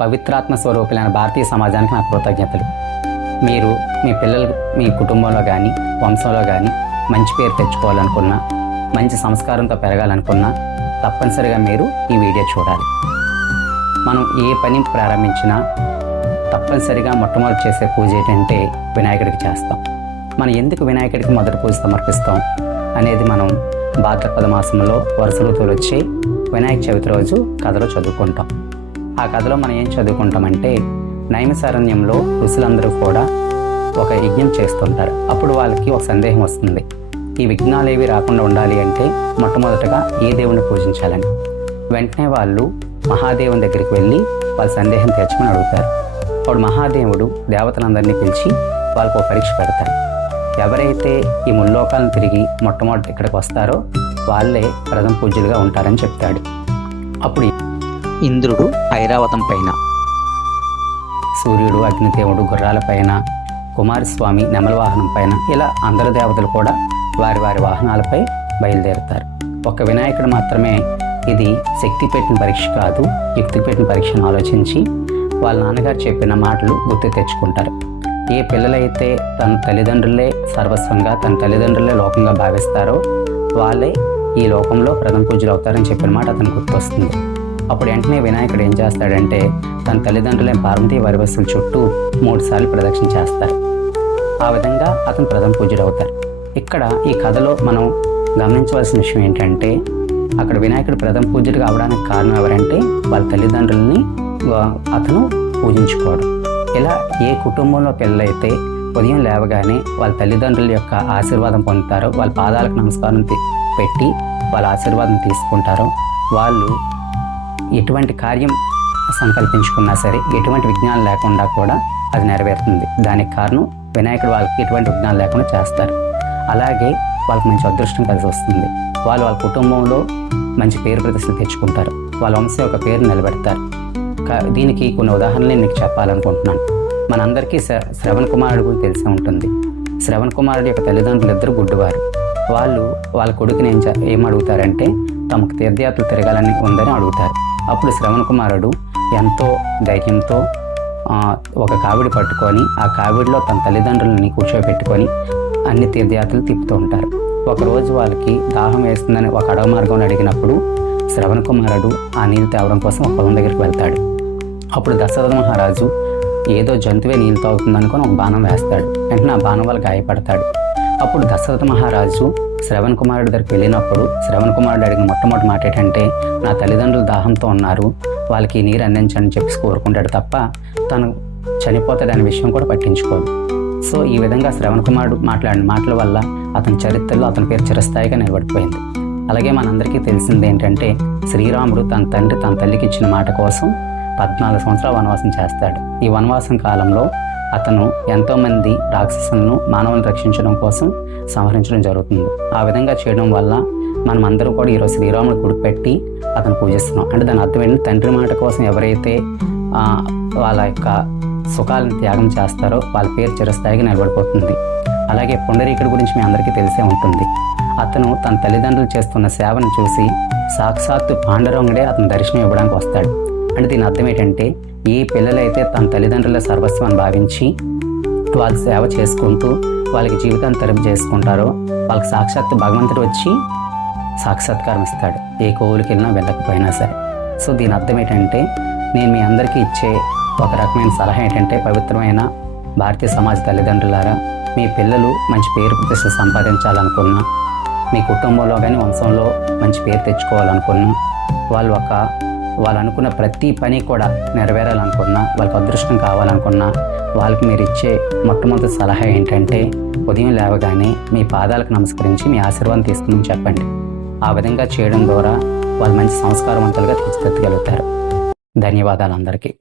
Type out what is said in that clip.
పవిత్రాత్మ స్వరూపులైన భారతీయ సమాజానికి నా కృతజ్ఞతలు. మీరు మీ పిల్లలు మీ కుటుంబంలో కానీ వంశంలో కానీ మంచి పేరు తెచ్చుకోవాలనుకున్నా మంచి సంస్కారంతో పెరగాలనుకున్నా తప్పనిసరిగా మీరు ఈ వీడియో చూడాలి. మనం ఏ పని ప్రారంభించినా తప్పనిసరిగా మొట్టమొదటి చేసే పూజ ఏంటంటే వినాయకుడికి చేస్తాం. మనం ఎందుకు వినాయకుడికి మొదటి పూజ సమర్పిస్తాం అనేది మనం భాద్రపద మాసంలో వరుస ఋతువులు వచ్చి వినాయక చవితి రోజు కథలో చదువుకుంటాం. ఆ కథలో మనం ఏం చదువుకుంటామంటే నైమిసారణ్యంలో ఋషులందరూ కూడా ఒక యజ్ఞం చేస్తుంటారు. అప్పుడు వాళ్ళకి ఒక సందేహం వస్తుంది. ఈ విఘ్నాలు ఏవి రాకుండా ఉండాలి అంటే మొట్టమొదటగా ఏ దేవుణ్ణి పూజించాలని? వెంటనే వాళ్ళు మహాదేవుని దగ్గరికి వెళ్ళి వాళ్ళ సందేహం తీర్చమని అడుగుతారు. అప్పుడు మహాదేవుడు దేవతలందరినీ పిలిచి వాళ్ళకు ఒక పరీక్ష పెడతారు ఎవరైతే ఈ ముల్లోకాలను తిరిగి మొట్టమొదటి ఇక్కడికి వస్తారో వాళ్ళే ప్రథమ పూజ్యులుగా ఉంటారని చెప్తాడు. అప్పుడు ఇంద్రుడు ఐరావతం పైన. సూర్యుడు అగ్నిదేవుడు గుర్రాల పైన కుమారస్వామి నెమల వాహనం పైన ఇలా అందరు దేవతలు కూడా వారి వారి వాహనాలపై బయలుదేరుతారు. ఒక వినాయకుడు మాత్రమే ఇది శక్తి పెట్టిన పరీక్ష కాదు యుక్తి పెట్టిన పరీక్షను ఆలోచించి వాళ్ళ నాన్నగారు చెప్పిన మాటలు గుర్తు తెచ్చుకుంటారు. ఏ పిల్లలైతే తన తల్లిదండ్రులే సర్వస్వంగా తన తల్లిదండ్రులే లోకంగా భావిస్తారో వాళ్ళే ఈ లోకంలో ప్రథమ పూజలు అవుతారని చెప్పిన మాట అతను గుర్తొస్తుంది. అప్పుడు వెంటనే వినాయకుడు ఏం చేస్తాడంటే తన తల్లిదండ్రులైన పార్వతీ వరివస్సుల చుట్టూ మూడుసార్లు ప్రదక్షిణ చేస్తారు. ఆ విధంగా అతను ప్రథమ పూజలు అవుతారు. ఇక్కడ ఈ కథలో మనం గమనించవలసిన విషయం ఏంటంటే అక్కడ వినాయకుడు ప్రథమ పూజలుగా కావడానికి కారణం ఎవరంటే వాళ్ళ తల్లిదండ్రులని అతను పూజించుకోవడం. ఇలా ఏ కుటుంబంలో పిల్లలైతే ఉదయం లేవగానే వాళ్ళ తల్లిదండ్రుల యొక్క ఆశీర్వాదం పొందుతారో వాళ్ళ పాదాలకు నమస్కారం పెట్టి వాళ్ళ ఆశీర్వాదం తీసుకుంటారో వాళ్ళు ఎటువంటి కార్యం సంకల్పించుకున్నా సరే ఎటువంటి విజ్ఞానం లేకుండా కూడా అది నెరవేరుతుంది. దానికి కారణం వినాయకుడు వాళ్ళకి ఎటువంటి విజ్ఞానం లేకుండా చేస్తారు. అలాగే వాళ్ళకి మంచి అదృష్టం కలిసి వస్తుంది. వాళ్ళు వాళ్ళ కుటుంబంలో మంచి పేరు ప్రదర్శన తెచ్చుకుంటారు. వాళ్ళ వంశం యొక్క పేరు నిలబెడతారు. దీనికి కొన్ని ఉదాహరణలు నేను మీకు చెప్పాలనుకుంటున్నాను. మనందరికీ శ్ర శ్రవణ్ కుమారుడు గురించి తెలిసే ఉంటుంది. శ్రవణ్ కుమారుడు యొక్క తల్లిదండ్రులు ఇద్దరు గుడ్డివారు. వాళ్ళు వాళ్ళ కొడుకుని ఏం ఏం అడుగుతారంటే తమకు తీర్థయాత్రలు తిరగాలని ఉందని అడుగుతారు. అప్పుడు శ్రవణ కుమారుడు ఎంతో ధైర్యంతో ఒక కావిడి పట్టుకొని ఆ కావిడిలో తన తల్లిదండ్రులని కూర్చోబెట్టుకొని అన్ని తీర్థయాత్రలు తిప్పుతూ ఉంటారు. ఒకరోజు వాళ్ళకి దాహం వేస్తుందని ఒక అడవ మార్గంలో అడిగినప్పుడు శ్రవణ కుమారుడు ఆ నీళ్ళు తేవడం కోసం ఒక పొలం దగ్గరికి వెళ్తాడు. అప్పుడు దశరథ మహారాజు ఏదో జంతువే నీళ్ళు తాగుతుందనుకొని ఒక బాణం వేస్తాడు. వెంటనే ఆ బాణం వల్ల గాయపడతాడు. అప్పుడు దశరథ మహారాజు శ్రవణ్ కుమారుడి దగ్గరికి వెళ్ళినప్పుడు శ్రవణ్ కుమారుడు అడిగిన మొట్టమొదటి మాట ఏంటంటే నా తల్లిదండ్రులు దాహంతో ఉన్నారు. వాళ్ళకి నీరు అందించని చెప్పి కోరుకుంటాడు తప్ప తను చనిపోతాడనే విషయం కూడా పట్టించుకోడు. సో ఈ విధంగా శ్రవణ్ కుమారుడు మాట్లాడిన మాటల వల్ల అతని చరిత్రలో అతని పేరు చిరస్థాయిగా నిలబడిపోయింది. అలాగే మనందరికీ తెలిసింది ఏంటంటే శ్రీరాముడు తన తండ్రి తన తల్లికి ఇచ్చిన మాట కోసం పద్నాలుగు సంవత్సరాల వనవాసం చేస్తాడు. ఈ వనవాసం కాలంలో అతను ఎంతోమంది రాక్షసులను మానవులను రక్షించడం కోసం సంహరించడం జరుగుతుంది. ఆ విధంగా చేయడం వల్ల మనం అందరూ కూడా ఈరోజు శ్రీరాముడు గుడి పెట్టి అతను పూజిస్తున్నాం. అంటే దాని అర్థం ఏంటంటే తండ్రి మాట కోసం ఎవరైతే వాళ్ళ యొక్క సుఖాలను త్యాగం చేస్తారో వాళ్ళ పేరు చిరస్థాయికి నిలబడిపోతుంది. అలాగే పుండరీకుడి గురించి మీ అందరికీ తెలిసే ఉంటుంది. అతను తన తల్లిదండ్రులు చేస్తున్న సేవను చూసి సాక్షాత్తు పాండురంగుడే అతను దర్శనం ఇవ్వడానికి వస్తాడు. అంటే దీని అర్థం ఏంటంటే ఏ పిల్లలైతే తన తల్లిదండ్రుల సర్వస్వాన్ని భావించి వాళ్ళ సేవ చేసుకుంటూ వాళ్ళకి జీవితాన్ని తరుపు చేసుకుంటారో వాళ్ళకి సాక్షాత్తు భగవంతుడు వచ్చి సాక్షాత్కారం ఇస్తాడు. ఏ కోవిలికి వెళ్ళినా వెళ్ళకపోయినా సరే. సో దీని అర్థం ఏంటంటే నేను మీ అందరికీ ఇచ్చే ఒక రకమైన సలహా ఏంటంటే పవిత్రమైన భారతీయ సమాజ తల్లిదండ్రులారా మీ పిల్లలు మంచి పేరు ప్రతిష్టలు సంపాదించాలనుకున్నా మీ కుటుంబంలో కానీ వంశంలో మంచి పేరు తెచ్చుకోవాలనుకున్నా వాళ్ళు ఒక వాళ్ళు అనుకున్న ప్రతి పని కూడా నెరవేరాలనుకున్నా వాళ్ళకి అదృష్టం కావాలనుకున్నా వాళ్ళకి మీరు ఇచ్చే మొట్టమొదటి సలహా ఏంటంటే ఉదయం లేవగానే మీ పాదాలకు నమస్కరించి మీ ఆశీర్వాదం తీసుకుని చెప్పండి. ఆ విధంగా చేయడం ద్వారా వాళ్ళు మంచి సంస్కారవంతులుగా తీర్చిదిద్దగలుగుతారు. ధన్యవాదాలు అందరికీ